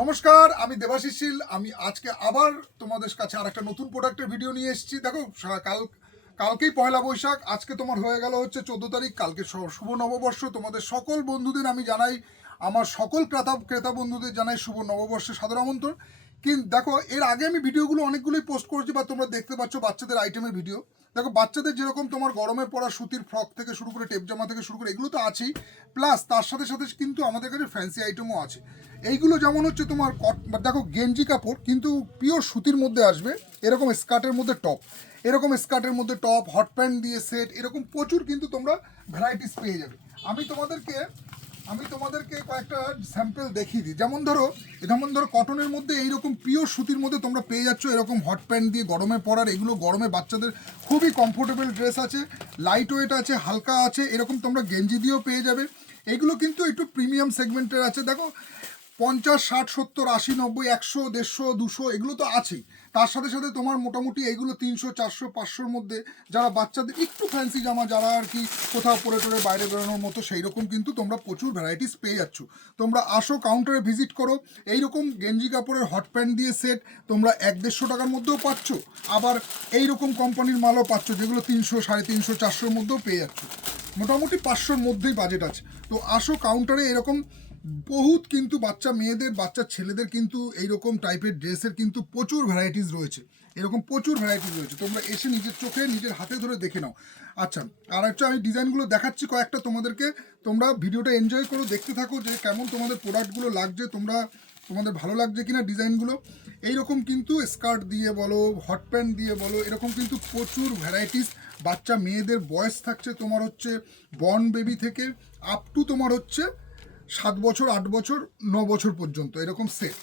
নমস্কার, আমি দেবাশিস শীল। আমি আজকে আবার তোমাদের কাছে আর একটা নতুন প্রোডাক্টের ভিডিও নিয়ে এসেছি। দেখো কাল কালকেই পয়লা বৈশাখ, আজকে তোমার হয়ে গেল হচ্ছে চোদ্দ তারিখ, কালকে শুভ নববর্ষ। তোমাদের সকল বন্ধুদের আমি জানাই, আমার সকল ক্রেতা ক্রেতা বন্ধুদের জানাই শুভ নববর্ষের সাদর আমন্ত্রণ। কিন্তু দেখো, এর আগে আমি ভিডিওগুলো অনেকগুলোই পোস্ট করেছি, বা তোমরা দেখতে পাচ্ছ বাচ্চাদের আইটেমের ভিডিও দেখো, বাচ্চাদের যেরকম তোমার গরমে পড়া সুতির ফ্রক থেকে শুরু করে টেপ জামা থেকে শুরু করে এগুলো তো আছেই প্লাস তার সাথে সাথে কিন্তু আমাদের কাছে ফ্যান্সি আইটেমও আছে। এইগুলো যেমন হচ্ছে তোমার কট দেখো, গেঞ্জি কাপড় কিন্তু পিওর সুতির মধ্যে আসবে, এরকম স্কার্টের মধ্যে টপ এরকম স্কার্টের মধ্যে টপ হট প্যান্ট দিয়ে সেট এরকম প্রচুর কিন্তু তোমরা ভ্যারাইটিস পেয়ে যাবে। আমি তোমাদেরকে আমি তোমাদেরকে কয়েকটা স্যাম্পল দেখিয়ে দিই। যেমন ধরো যেমন ধরো কটনের মধ্যে এইরকম পিওর সুতির মধ্যে তোমরা পেয়ে যাচ্ছ এরকম হট প্যান্ট দিয়ে গরমে পরার, এগুলো গরমে বাচ্চাদের খুবই কমফোর্টেবল ড্রেস আছে লাইট ওয়েট আছে, হালকা আছে, এরকম তোমরা গেঞ্জি দিয়েও পেয়ে যাবে। এগুলো কিন্তু একটু প্রিমিয়াম সেগমেন্টের আছে। দেখো পঞ্চাশ, ষাট, সত্তর, আশি, নব্বই, একশো, দেড়শো, দুশো, এগুলো তো আছেই। তার সাথে সাথে তোমার মোটামুটি এইগুলো তিনশো, চারশো, পাঁচশোর মধ্যে যারা বাচ্চাদের একটু ফ্যান্সি জামা, যারা আর কি কোথাও পরে টরে বাইরে বেরোনোর মতো সেই রকম কিন্তু তোমরা প্রচুর ভ্যারাইটিস পেয়ে যাচ্ছ। তোমরা আসো কাউন্টারে ভিজিট করো। এইরকম গেঞ্জি কাপড়ের হট প্যান্ট দিয়ে সেট তোমরা এক দেড়শো টাকার মধ্যেও পাচ্ছ। আবার এইরকম কোম্পানির মালও পাচ্ছ, যেগুলো তিনশো, সাড়ে তিনশো, চারশোর মধ্যেও পেয়ে যাচ্ছ। মোটামুটি পাঁচশোর মধ্যেই বাজেট আছে। তো আসো কাউন্টারে এরকম বহুত কিন্তু বাচ্চা মেয়েদের, বাচ্চা ছেলেদের কিন্তু এইরকম টাইপের ড্রেসের কিন্তু প্রচুর ভ্যারাইটিস রয়েছে। এরকম প্রচুর ভ্যারাইটিস রয়েছে। তোমরা এসে নিজের চোখে, নিজের হাতে ধরে দেখে নাও। আচ্ছা আর একটা আমি ডিজাইনগুলো দেখাচ্ছি কয়েকটা তোমাদেরকে। তোমরা ভিডিওটা এনজয় করো, দেখতে থাকো যে কেমন তোমাদের প্রোডাক্টগুলো লাগছে, তোমরা, তোমাদের ভালো লাগছে কিনা ডিজাইনগুলো এইরকম কিন্তু স্কার্ট দিয়ে বলো হট প্যান্ট দিয়ে বলো, এরকম কিন্তু প্রচুর ভ্যারাইটিস বাচ্চা মেয়েদের বয়স থাকছে তোমার হচ্ছে বর্ন বেবি থেকে আপ টু তোমার হচ্ছে সাত বছর, আট বছর, ন বছর পর্যন্ত, এরকম সেট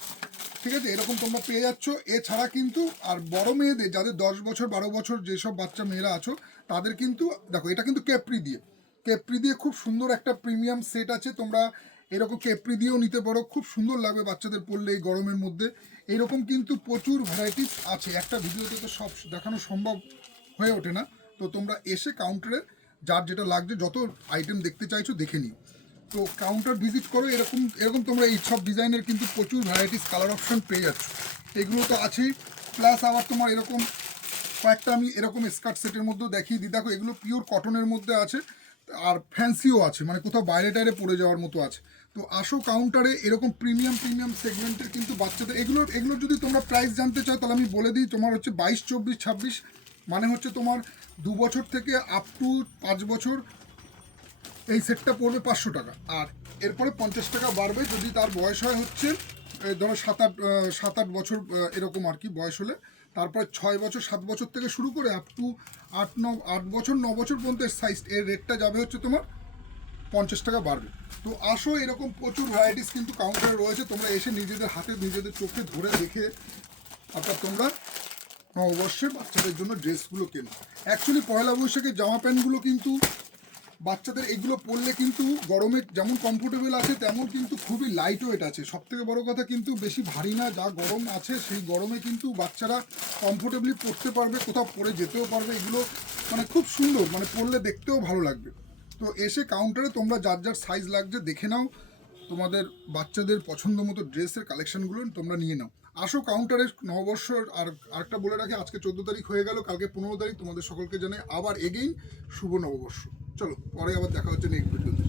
ঠিক আছে? এরকম তোমরা পেয়ে যাচ্ছ। এছাড়া কিন্তু আর বড় মেয়েদের, যাদের দশ বছর, বারো বছর যেসব বাচ্চা মেয়েরা আছো, তাদের কিন্তু, দেখো, এটা কিন্তু ক্যাপ্রি দিয়ে। ক্যাপ্রি দিয়ে খুব সুন্দর একটা প্রিমিয়াম সেট আছে। তোমরা এরকম ক্যাপ্রি দিয়েও নিতে পারো। খুব সুন্দর লাগবে বাচ্চাদের পরলে এই গরমের মধ্যে। এইরকম কিন্তু প্রচুর ভ্যারাইটিস আছে। একটা ভিডিওতে তো সব দেখানো সম্ভব হয়ে ওঠে না। তো তোমরা এসে কাউন্টারে যার যেটা লাগছে, যত আইটেম দেখতে চাইছো, দেখে নিও। তো কাউন্টার ভিজিট করো, এরকম এরকম তোমরা এই সব ডিজাইনের কিন্তু প্রচুর ভ্যারাইটিস কালার অপশন পেয়ে যাচ্ছ। এগুলো তো আছেই। প্লাস আবার তোমার এরকম কয়েকটা আমি এরকম স্কার্ট সেটের মধ্যেও দেখিয়ে দিই। দেখো, এগুলো পিওর কটনের মধ্যে আছে আর ফ্যান্সিও আছে মানে কোথাও বাইরে টাইরে পড়ে যাওয়ার মতো আছে। তো আসো কাউন্টারে এরকম প্রিমিয়াম প্রিমিয়াম সেগমেন্টের কিন্তু বাচ্চাদের এগুলোর এগুলোর যদি তোমরা প্রাইস জানতে চাও, তাহলে আমি বলে দিই, তোমার হচ্ছে বাইশ, চব্বিশ, ছাব্বিশ মানে হচ্ছে তোমার দু বছর থেকে আপ টু পাঁচ বছর এই সেটটা পড়বে পাঁচশো টাকা। আর এরপরে পঞ্চাশ টাকা বাড়বে যদি তার বয়স হয় হচ্ছে ধরো সাত আট সাত আট বছর এরকম আর কি বয়স হলে। তারপরে ছয় বছর, সাত বছর থেকে শুরু করে আপ টু আট, ন, আট বছর, ন বছর পর্যন্ত এর সাইজ এর রেটটা যাবে হচ্ছে তোমার পঞ্চাশ টাকা বাড়বে। তো আসো, এরকম প্রচুর ভ্যারাইটিস কিন্তু কাউন্টারে রয়েছে। তোমরা এসে নিজেদের হাতে, নিজেদের চোখে ধরে দেখে অর্থাৎ তোমরা নববর্ষে বাচ্চাদের জন্য ড্রেসগুলো কেনো। অ্যাকচুয়ালি পয়লা বৈশাখে জামা প্যান্টগুলো কিন্তু বাচ্চাদের এগুলো পরলে কিন্তু গরমে যেমন কমফোর্টেবল আছে, তেমন কিন্তু খুবই লাইট ওয়েট আছে। সব থেকে বড় কথা কিন্তু বেশি ভারী না, যা গরম আছে সেই গরমে কিন্তু বাচ্চারা কমফোর্টেবলি পরতে পারবে, কোথাও পরে যেতেও পারবে, এগুলো মানে খুব সুন্দর মানে পরলে দেখতেও ভালো লাগবে। তো এসে কাউন্টারে তোমরা যার যার সাইজ লাগছে দেখে নাও, তোমাদের বাচ্চাদের পছন্দ মতো ড্রেসের কালেকশনগুলো তোমরা নিয়ে নাও। আসো কাউন্টারে নববর্ষ আর আরেকটা বলে রাখি, আজকে চোদ্দ তারিখ হয়ে গেল, কালকে পনেরো তারিখ তোমাদের সকলকে জানাই আবার এগেইন শুভ নববর্ষ। চলো পরে আবার দেখা হচ্ছে নেক্সট ভিডিও